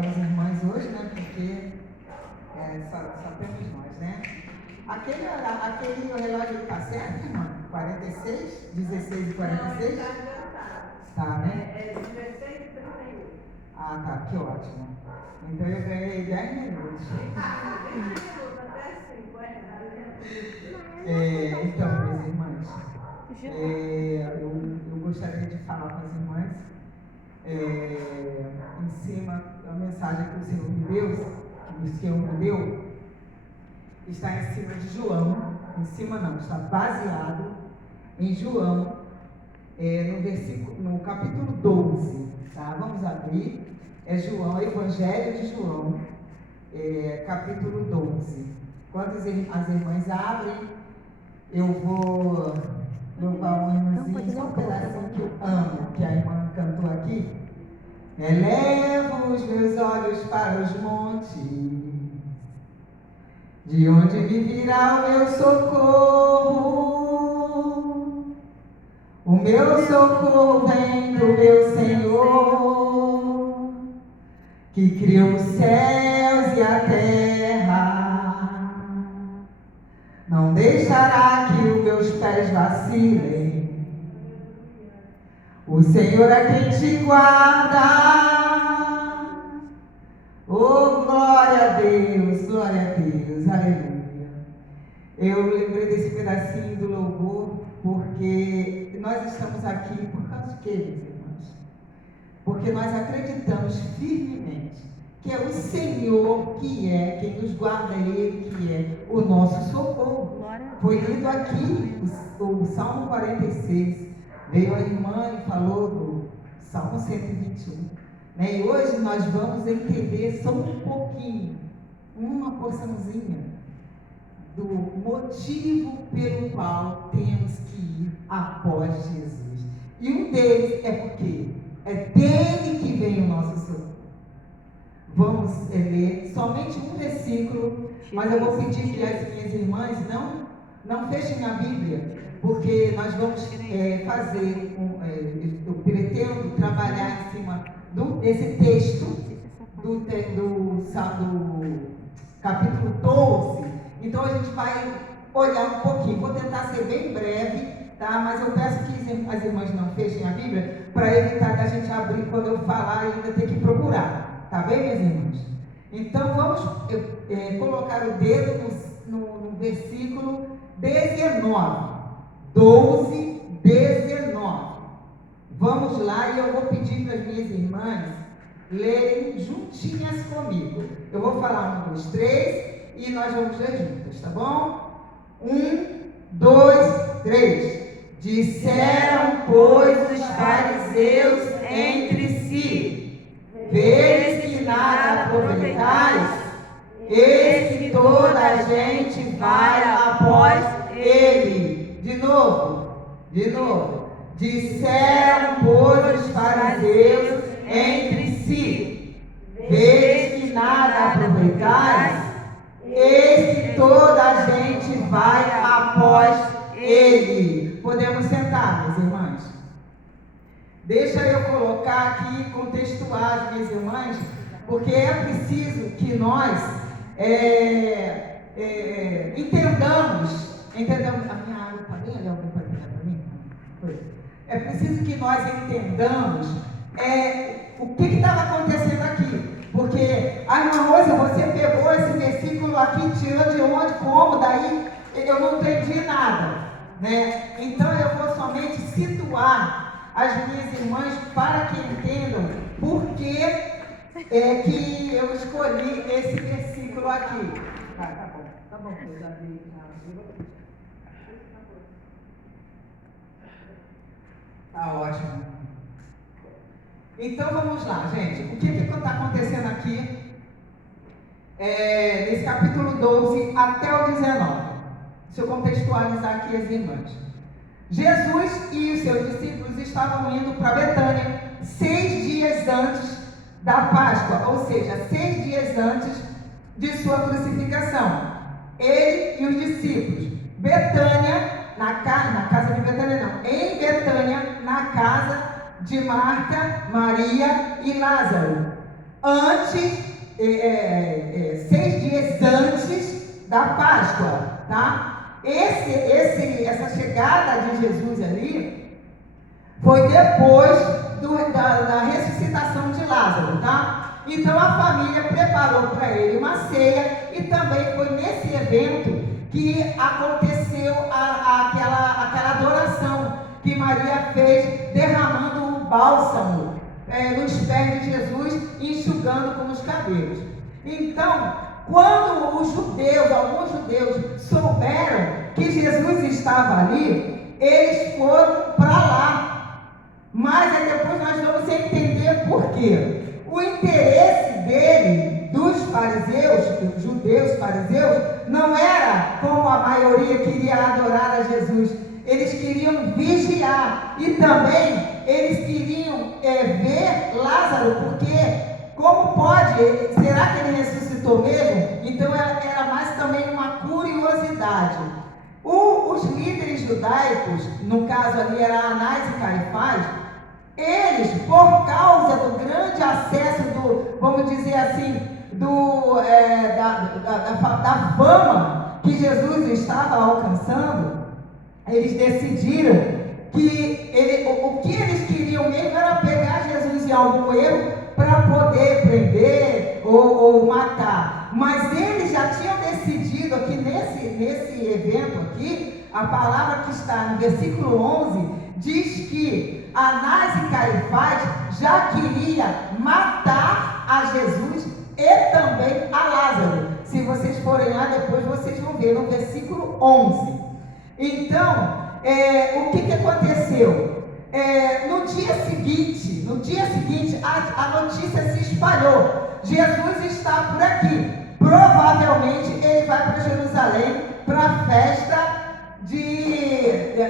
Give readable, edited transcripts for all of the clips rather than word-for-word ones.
minhas irmãs hoje, né? Porque só temos nós, né? Aquele relógio está certo, irmã? 46, 16 e 46? Não, tá, né? É 16 e 31. Ah, tá, que ótimo. Então eu ganhei 10 minutos. 10 minutos, até 50. Então, minhas irmãs, eu gostaria de falar com as irmãs em cima da mensagem que o Senhor me deu, está em cima de João, está baseado em João, no capítulo 12, tá? Vamos abrir, João, Evangelho de João, capítulo 12. Quando as irmãs abrem, eu vou louvar um irmãzinho, só um pedacinho que eu amo, que a irmã cantou aqui. Elevo os meus olhos para os montes, de onde me virá o meu socorro. O meu socorro vem do meu Senhor, que criou os céus e a terra. Não deixará que os meus pés vacilem. O Senhor é quem te guarda. Oh, glória a Deus, aleluia. Eu lembrei desse pedacinho do louvor, porque nós estamos aqui por causa de quê, meus irmãos? Porque nós acreditamos firmemente que é o Senhor que é quem nos guarda, Ele que é o nosso socorro. Foi lido aqui o Salmo 46, veio a irmã e falou do Salmo 121, né? E hoje nós vamos entender só um pouquinho, uma porçãozinha do motivo pelo qual temos que ir após Jesus. E um deles é porque é dele que vem o nosso socorro. Vamos ler somente um versículo, mas eu vou pedir que as minhas irmãs não fechem a Bíblia, porque nós vamos fazer, eu pretendo trabalhar em cima desse texto, do capítulo 12. Então a gente vai olhar um pouquinho, vou tentar ser bem breve, tá? Mas eu peço que as irmãs não fechem a Bíblia, para evitar que a gente abrir quando eu falar e ainda ter que procurar, tá bem, minhas irmãs? Então vamos colocar o dedo no versículo 19, 12, 19. Vamos lá, e eu vou pedir para as minhas irmãs lerem juntinhas comigo. Eu vou falar 1, 2, 3 e nós vamos ler juntas, tá bom? 1, 2, 3. Disseram, pois, os fariseus entre si: vês que nada aproveitais, eis que toda a gente vai após ele. De novo. Disseram, pois, os fariseus entre si: vês que nada aproveitais, eis que toda a gente vai após ele. Podemos sentar, minhas irmãs? Deixa eu colocar aqui, contextuar as minhas irmãs, porque é preciso que nós entendamos. A minha água está bem ali, alguém pode pegar para mim? É preciso que nós entendamos o que estava acontecendo aqui. Porque, irmã Rosa, você pegou esse versículo aqui, tirou de onde, como, daí eu não entendi nada, né? Então eu vou somente situar as minhas irmãs para que entendam por que que eu escolhi esse versículo aqui. Tá bom, eu já vi. Tá ótimo. Então vamos lá, gente. O que está acontecendo aqui nesse capítulo 12 até o 19? Deixa eu contextualizar aqui as irmãs. Jesus e os seus discípulos estavam indo para Betânia 6 dias antes da Páscoa, ou seja, 6 dias antes de sua crucificação. Ele e os discípulos. Betânia, na casa de Betânia não, em Betânia, na casa de Marta, Maria e Lázaro. antes, 6 dias antes da Páscoa, tá? Essa chegada de Jesus ali foi depois da ressuscitação de Lázaro, tá? Então a família preparou para ele uma ceia e também foi nesse evento que aconteceu aquela adoração que Maria fez, derramando o bálsamo nos pés de Jesus e enxugando com os cabelos. Então, quando alguns judeus souberam que Jesus estava ali, eles foram para lá. Mas aí depois nós vamos entender por quê. O interesse dele, dos fariseus, dos judeus fariseus, não era como a maioria queria adorar a Jesus. Eles queriam vigiar e também eles queriam ver Lázaro, porque como pode? Será que ele ressuscitou mesmo? Então era mais também uma curiosidade. Os líderes judaicos, no caso ali era Anás e Caifás, eles, por causa do grande acesso vamos dizer assim, da fama que Jesus estava alcançando, eles decidiram que o que eles queriam mesmo era pegar Jesus em algum erro para poder prender ou matar. Mas eles já tinham decidido aqui nesse evento aqui, a palavra que está no versículo 11 diz que Anás e Caifás já queria matar a Jesus e também a Lázaro. Se vocês forem lá depois, vocês vão ver no versículo 11. Então, o que aconteceu? No dia seguinte, a notícia se espalhou. Jesus está por aqui. Provavelmente ele vai para Jerusalém para a festa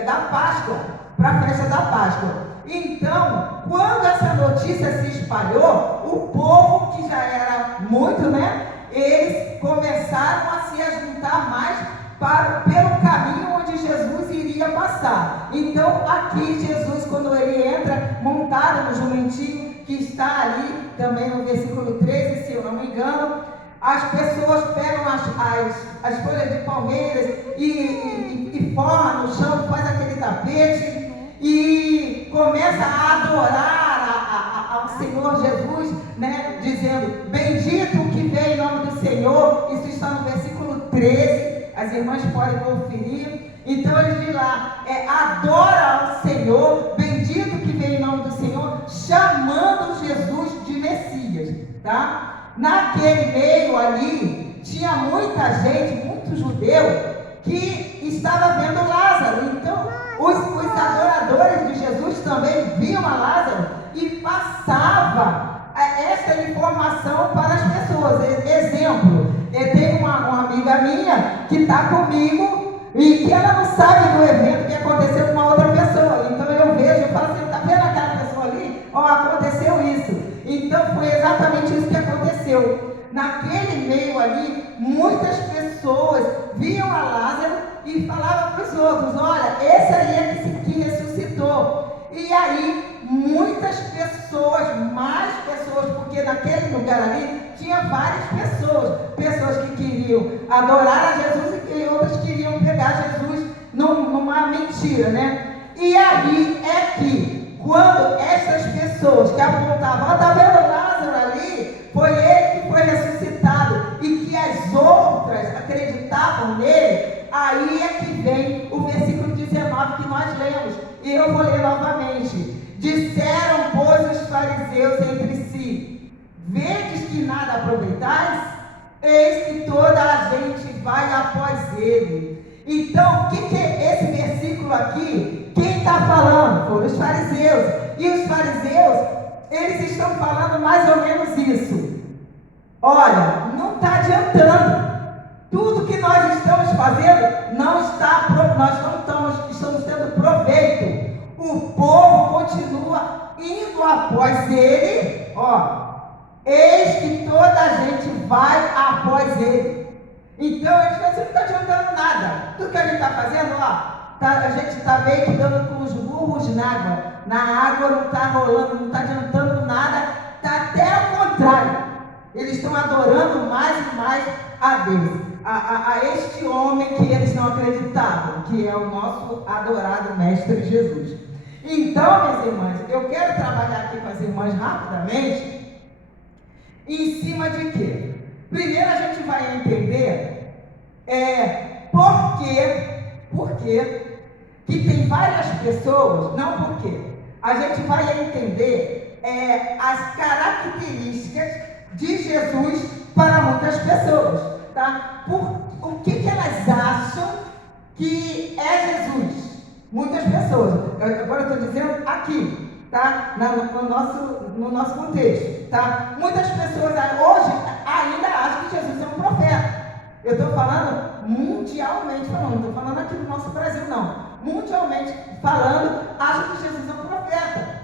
da Páscoa. Para a festa da Páscoa. Então, quando essa notícia se espalhou, o povo, que já era muito, né? Eles começaram a se ajuntar mais pelo caminho onde Jesus iria passar. Então, aqui Jesus, quando ele entra montado no jumentinho, que está ali também no versículo 13, se eu não me engano, as pessoas pegam as folhas de palmeiras e formam no chão, faz aquele tapete e começa a adorar ao Senhor Jesus, né? Dizendo, bendito o que vem em nome do Senhor. Isso está no versículo 13, as irmãs podem conferir. Então ele diz lá, adora ao Senhor, bendito que vem em nome do Senhor, chamando Jesus de Messias, tá? Naquele meio ali, tinha muita gente, muito judeu, que estava vendo Lázaro. Então, os adoradores de Jesus também viam a Lázaro e passava essa informação para as pessoas. Exemplo, eu tenho uma amiga minha que está comigo e que ela não sabe do evento que aconteceu com uma outra pessoa. Então eu vejo e falo assim, está vendo aquela pessoa ali? Aconteceu isso. Então foi exatamente isso que aconteceu. Naquele meio ali, muitas pessoas viam a Lázaro e falavam para os outros, olha, esse aí é que ressuscitou. E aí, muitas pessoas, mais pessoas, porque naquele lugar ali, tinha várias pessoas que queriam adorar a Jesus e outras queriam pegar Jesus numa mentira, né? E aí é que, quando essas pessoas que apontavam, está vendo Lázaro ali? Foi ele que foi ressuscitado, e que as outras acreditavam nele, aí é que vem o versículo 19 que nós lemos, e eu vou ler novamente. Disseram, pois, os fariseus entre si, vedes que nada aproveitais? Eis que toda a gente vai após ele. Então, o que é esse versículo aqui? Quem está falando? Foram os fariseus. E os fariseus, eles estão falando mais ou menos isso. Olha, não está adiantando. Tudo que nós estamos fazendo nós não estamos tendo proveito. O povo continua indo após ele. Eis que toda a gente vai após ele. Então eles não está adiantando nada. Tudo que a gente está fazendo, a gente está meio que dando com os burros na água. Na água não está rolando, não está adiantando nada. Está até ao contrário. Eles estão adorando mais e mais a Deus, a este homem que eles não acreditavam, que é o nosso adorado Mestre Jesus. Então, minhas irmãs, eu quero trabalhar aqui com as irmãs rapidamente, em cima de quê? Primeiro a gente vai entender por quê que tem várias pessoas, não por quê, a gente vai entender as características de Jesus para muitas pessoas, tá? O que elas acham que é Jesus? Muitas pessoas, agora eu estou dizendo aqui, tá? No nosso contexto, tá? Muitas pessoas hoje ainda acham que Jesus é um profeta. Eu estou falando mundialmente falando, não estou falando aqui no nosso Brasil não. Mundialmente falando, acham que Jesus é um profeta.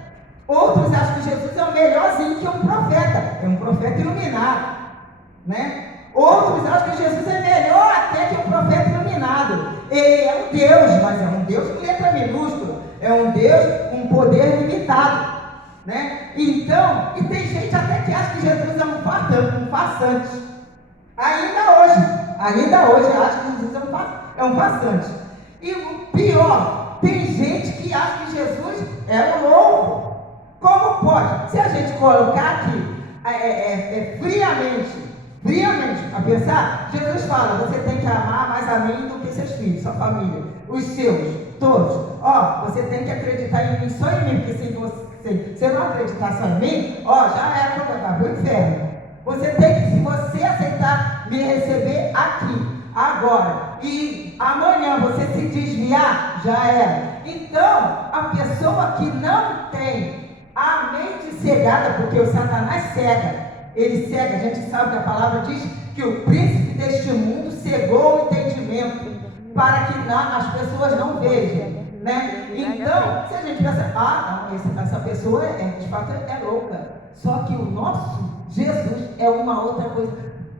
Outros acham que Jesus é o melhorzinho que um profeta. É um profeta iluminado, né? Outros acham que Jesus é melhor até que um profeta iluminado. Ele é um Deus, mas é um Deus com letra minúscula. É um Deus com poder limitado, né? Então, e tem gente até que acha que Jesus é um farsante. Ainda hoje acha que Jesus é um farsante. E o pior, tem gente que acha que Jesus é um louco. Como pode? Se a gente colocar aqui friamente a pensar, Jesus fala, você tem que amar mais a mim do que seus filhos, sua família, os seus, todos. Você tem que acreditar em mim, só em mim, porque se você não acreditar só em mim, já era para vai para o inferno. Você tem que, se você aceitar me receber aqui, agora, e amanhã você se desviar, já era. Então, a pessoa que não tem a mente cegada, porque o Satanás cega, ele cega, a gente sabe que a palavra diz que o príncipe deste mundo cegou o entendimento, para que as pessoas não vejam, né? Então, se a gente pensa, não, essa pessoa de fato é louca, só que o nosso Jesus é uma outra coisa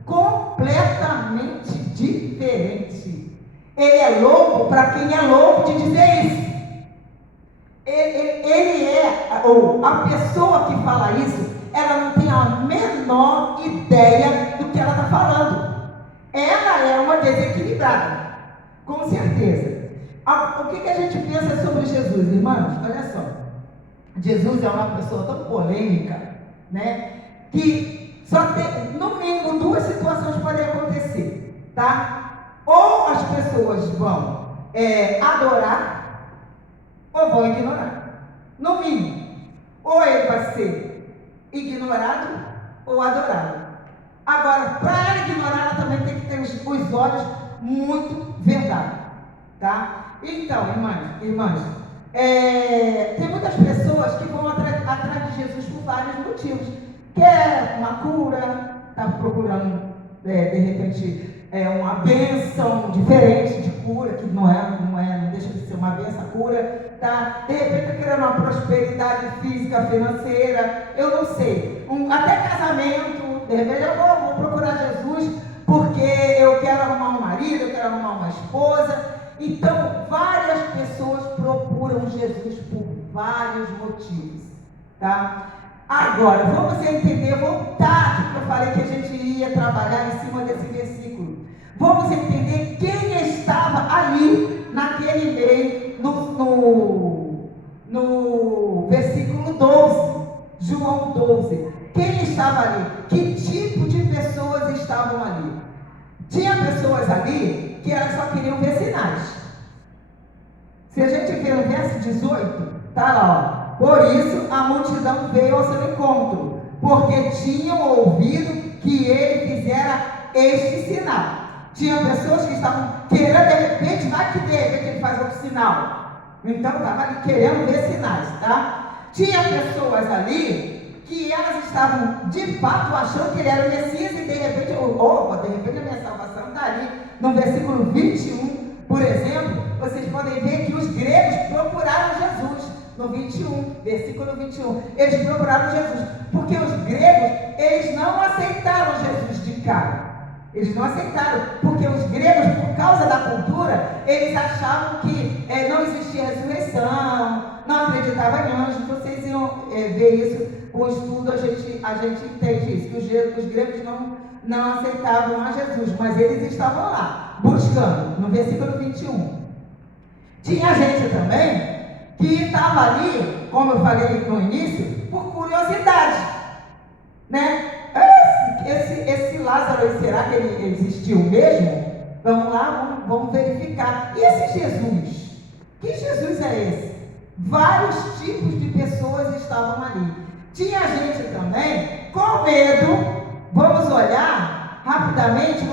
completamente diferente. Ele é louco para quem é louco de dizer isso. A pessoa que fala isso, ela não tem a menor ideia do que ela está falando. Ela é uma desequilibrada, com certeza. O que a gente pensa sobre Jesus, irmãos? Olha só, Jesus é uma pessoa tão polêmica, né? Que só tem, no mínimo, duas situações podem acontecer, tá? Ou as pessoas vão adorar, ou vão ignorar. No mínimo, ou ele vai ser ignorado ou adorado. Agora, para ela ignorar, ela também tem que ter os olhos muito vendados, tá? Então, irmãs, tem muitas pessoas que vão atrás de Jesus por vários motivos. Quer uma cura, está procurando, de repente, uma bênção diferente de cura, que não deixa de ser uma bênção, cura, tá? De repente está querendo uma prosperidade física, financeira, eu não sei, até casamento, de repente eu vou procurar Jesus, porque eu quero arrumar um marido, eu quero arrumar uma esposa. Então, várias pessoas procuram Jesus por vários motivos, tá? Agora, vamos entender, voltar, que eu falei que a gente ia trabalhar em cima desse versículo. Vamos entender quem estava ali, naquele meio, no versículo 12, João 12. Quem estava ali? Que tipo de pessoas estavam ali? Tinha pessoas ali que elas só queriam ver sinais. Se a gente ver no verso 18, tá lá, ó. Por isso a multidão veio ao seu encontro, porque tinham ouvido que ele fizera este sinal. Tinha pessoas que estavam querendo, de repente, vai que de repente ele faz outro sinal. Então estava ali querendo ver sinais, tá? Tinha pessoas ali que elas estavam de fato achando que ele era o Messias e de repente a minha salvação está ali. No versículo 21, por exemplo, vocês podem ver que os gregos procuraram Jesus. No 21, versículo 21, eles procuraram Jesus, porque os gregos, eles não aceitaram Jesus de cara. Eles não aceitaram, porque os gregos, por causa da cultura, eles achavam que não existia ressurreição, não acreditavam em anjos. Vocês iam ver isso o estudo a gente entende isso, que os gregos não aceitavam a Jesus, mas eles estavam lá, buscando, no versículo 21. Tinha gente também que estava ali, como eu falei no início, por curiosidade, né? Esse Lázaro, será que ele existiu mesmo? Vamos lá, vamos verificar. E esse Jesus? Que Jesus é esse? Vários tipos de pessoas estavam ali. Tinha gente também com medo. Vamos olhar rapidamente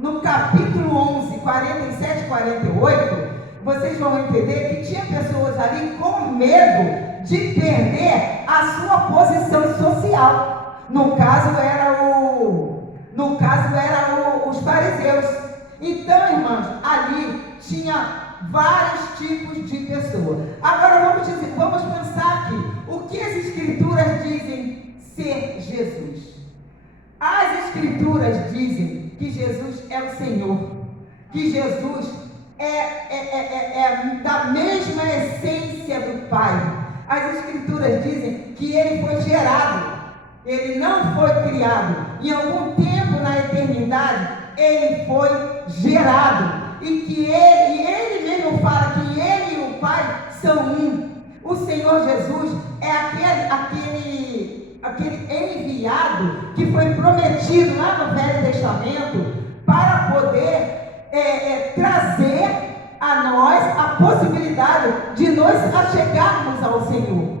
no capítulo 11, 47 e 48. Vocês vão entender que tinha pessoas ali com medo de perder a sua posição social. No caso eram os fariseus. Então, irmãos, ali tinha vários tipos de pessoas. Agora vamos pensar aqui. O que as Escrituras dizem ser Jesus? As Escrituras dizem que Jesus é o Senhor, que Jesus é da mesma essência do Pai. As Escrituras dizem que Ele foi gerado, Ele não foi criado. Em algum tempo na eternidade, Ele foi gerado. E que Ele mesmo fala que Ele e o Pai são um. O Senhor Jesus é aquele enviado que foi prometido lá no Velho Testamento para poder trazer a nós a possibilidade de nós achegarmos ao Senhor,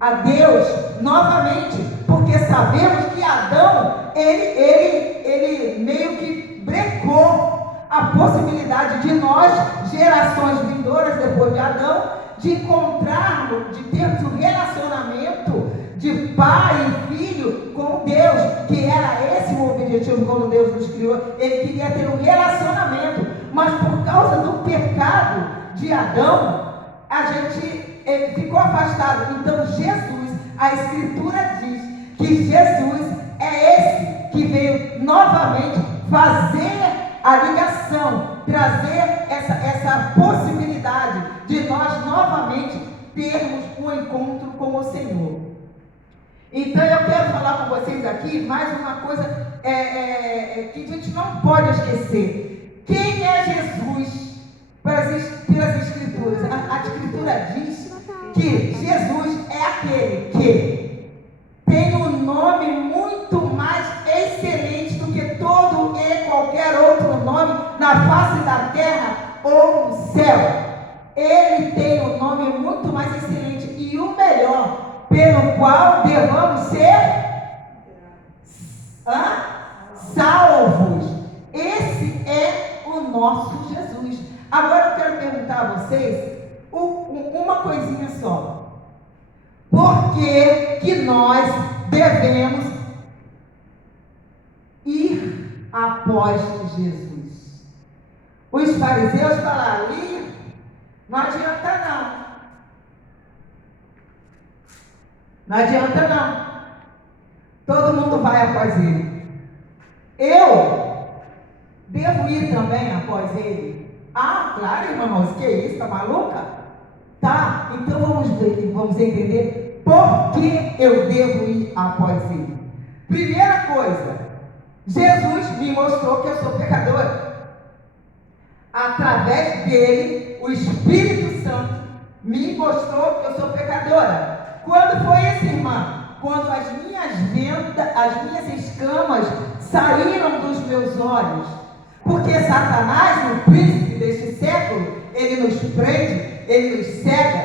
a Deus novamente, porque sabemos que Adão, ele meio que brecou a possibilidade de nós, gerações vindouras depois de Adão, de encontrarmos, de termos um relacionamento de pai e filho com Deus, que era esse o objetivo quando Deus nos criou. Ele queria ter um relacionamento, mas por causa do pecado de Adão, ele ficou afastado. Então Jesus, a Escritura diz que Jesus é esse que veio novamente fazer a ligação, trazer essa possibilidade de nós novamente termos um encontro com o Senhor. Então eu quero falar com vocês aqui mais uma coisa que a gente não pode esquecer. Quem é Jesus pelas Escrituras? A Escritura diz que Jesus é aquele que tem um nome muito mais excelente do que todo e qualquer outro nome na face da terra ou no céu. Ele tem um nome muito mais excelente e o melhor, pelo qual devamos ser salvos. Esse é o nosso Jesus. Agora eu quero perguntar a vocês uma coisinha só. Por que nós devemos ir após Jesus? Os fariseus falaram: não adianta não. Não adianta não. Todo mundo vai após ele. Eu devo ir também após ele? Ah, claro, irmãos, que isso? Tá maluca? Tá, então vamos entender por que eu devo ir após ele. Primeira coisa, Jesus me mostrou que eu sou pecadora. Através dele, o Espírito Santo me mostrou que eu sou pecadora. Quando foi isso, irmã? Quando as minhas escamas saíram dos meus olhos. Porque Satanás, o príncipe deste século, ele nos prende, ele nos cega,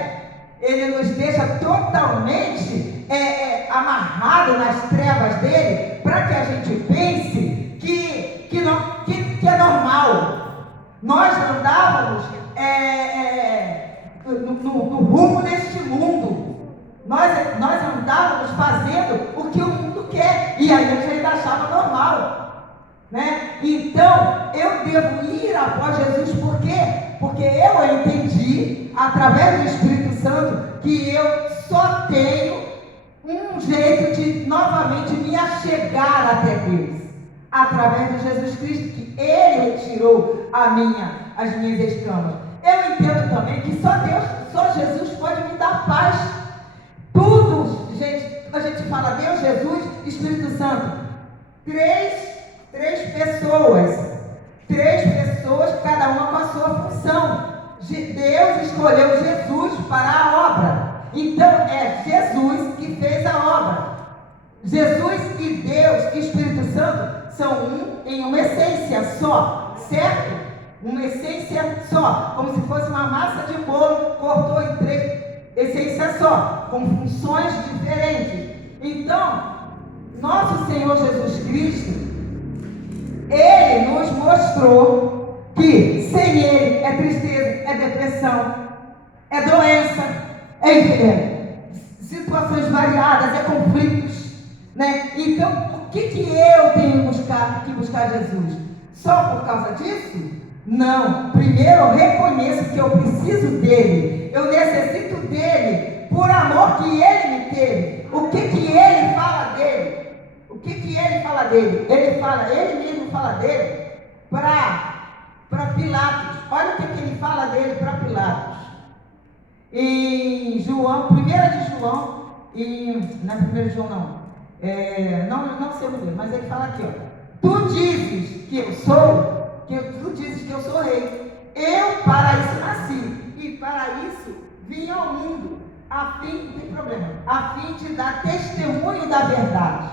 ele nos deixa totalmente amarrado nas trevas dele, para que a gente pense que é normal. Nós andávamos no rumo deste mundo. Nós andávamos fazendo o que o mundo quer, e a gente ainda achava normal, né? Então, eu devo ir após Jesus, por quê? Porque eu entendi, através do Espírito Santo, que eu só tenho um jeito de novamente me achegar até Deus, através de Jesus Cristo, que Ele retirou as minhas escamas. Eu entendo também que só Jesus pode me dar paz. Tudo, gente, a gente fala Deus, Jesus, Espírito Santo, três pessoas, cada uma com a sua função. Deus escolheu Jesus para a obra. Então é Jesus que fez a obra. Jesus e Deus e Espírito Santo são um em uma essência só, certo? Uma essência só, como se fosse uma massa de bolo, cortou em 3 essências só, com funções diferentes. Então, nosso Senhor Jesus Cristo, Ele nos mostrou que sem Ele é tristeza, é depressão, é doença, é situações variadas, é conflitos, né? Então, por que eu tenho que buscar Jesus? Só por causa disso? Não. Primeiro eu reconheço que eu preciso dele, eu necessito dele, por amor que ele me teve. O que ele fala dele? Ele mesmo fala dele para Pilatos. Olha o que ele fala dele para Pilatos. Em João, 1 de João, não é 1 de João não sei o nome, mas ele fala aqui, ó. Tu dizes que eu sou rei. Eu para isso nasci, e para isso vim ao mundo, a fim de dar testemunho da verdade.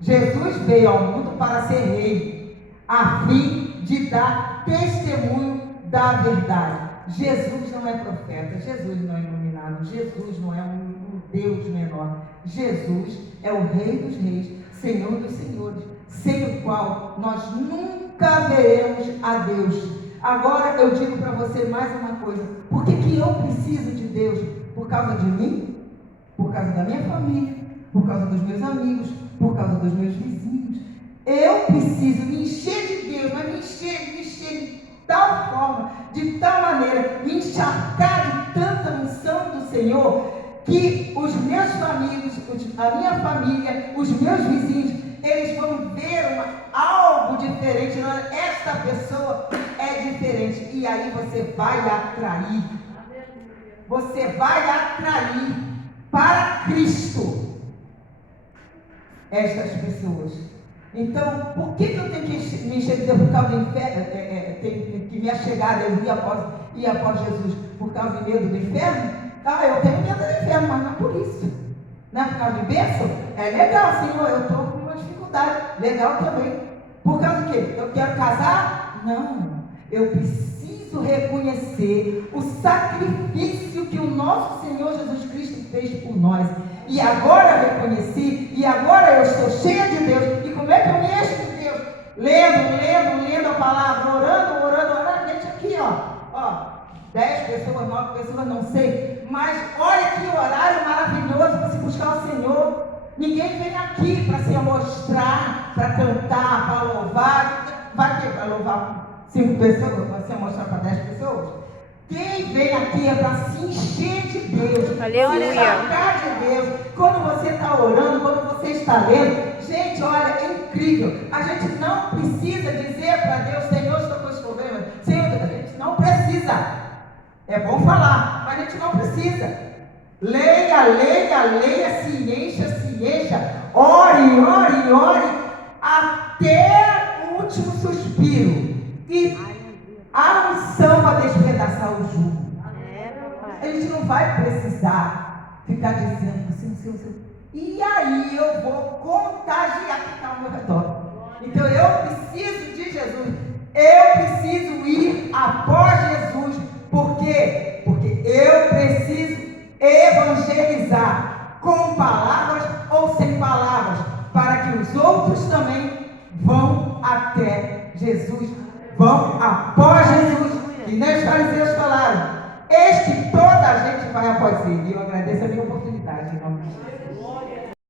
Jesus veio ao mundo para ser rei, a fim de dar testemunho da verdade. Jesus não é profeta, Jesus não é iluminado, Jesus não é um Deus menor. Jesus é o Rei dos Reis, Senhor dos Senhores, sem o qual nós nunca veremos a Deus. Agora eu digo para você mais uma coisa: por que eu preciso de Deus? Por causa de mim? Por causa da minha família? Por causa dos meus amigos? Por causa dos meus vizinhos? Eu preciso me encher de Deus, mas me encher de tal forma, de tal maneira, me encharcar de tanta unção do Senhor, que os meus amigos, a minha família, os meus vizinhos, eles vão ver algo diferente. Esta pessoa é diferente. E aí você vai atrair. Você vai atrair para Cristo estas pessoas. Então, por que eu tenho que me encher de Deus? Por causa do inferno? Tenho que me achegar, eu ir após Jesus por causa do medo do inferno? Eu tenho medo do inferno, mas não é por isso. Não é por causa de bênção? É legal, Senhor, eu estou com uma dificuldade. Legal também. Por causa do quê? Eu quero casar? Não. Eu preciso reconhecer o sacrifício que o nosso Senhor Jesus Cristo fez por nós. E agora eu reconheci, e agora eu estou cheia de Deus. E como é que eu me encho de Deus? Lendo a palavra, orando. Gente, aqui, ó, 10 pessoas, 9 pessoas, não sei. Mas olha que horário maravilhoso para se buscar o Senhor. Ninguém vem aqui para se mostrar, para cantar, para louvar. Vai ter para louvar 5 pessoas, para se mostrar para 10 pessoas? Quem vem aqui é para se encher de Deus, Aleluia. se encharcar de Deus. Quando você está orando, quando você está lendo, gente, olha, é incrível. A gente não precisa dizer para Deus: Senhor, estou com esse problema. Senhor, a gente não precisa. É bom falar, mas a gente não precisa. Leia, se encha, ore, até o último suspiro. E a unção vai despedaçar o jugo. A gente não vai precisar ficar dizendo assim. E aí eu vou contagiar quem está ao meu redor. Então eu preciso de Jesus. Eu preciso ir após Jesus. Por quê? Porque eu preciso evangelizar com palavras ou sem palavras, para que os outros também vão até Jesus, vão após Jesus. E nem os fariseus falaram: eis que toda a gente vai após ele. E eu agradeço a minha oportunidade, em nome de Jesus.